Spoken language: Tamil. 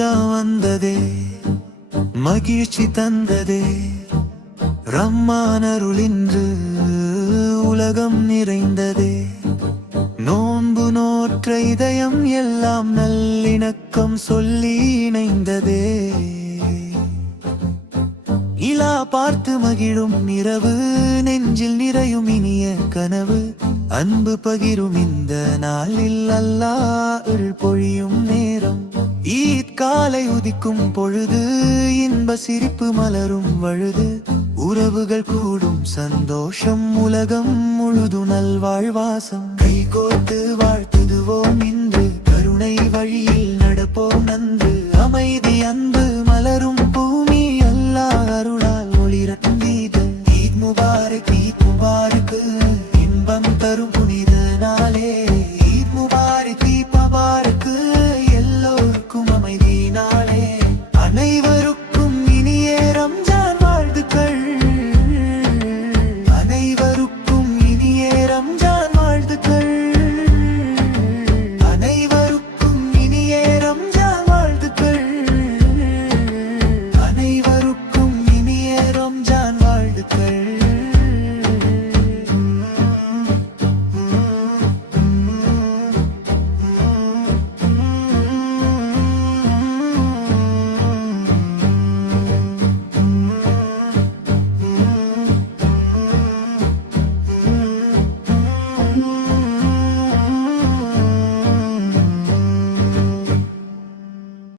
ரம்ஜான் வந்ததே, மகிழ்ச்சி தந்ததே, ரம்மான் அருளின்று உலகம் நிறைந்ததே. நோன்பு நோற்ற இதயம் எல்லாம் நல்லிணக்கம் சொல்லி இணைந்ததே. இலா பார்த்து மகிழும் இரவு, நெஞ்சில் நிறையும் இனிய கனவு, அன்பு பகிரும் இந்த நாளில் அல்லாஹ் பொழியும் நேரம். ஈத் காலை உதிக்கும் பொழுது, இன்ப சிரிப்பு மலரும் வழுது, உறவுகள் கூடும் சந்தோஷம், உலகம் முழுது நல்வாழ்வாசம். கைகோர்த்து வாழ்த்துதுவோம் இன்று, கருணை வழியில் நடப்போம் நன்று. அமைதி அன்பு மலரும் பூமி அல்லாஹ் அருளால்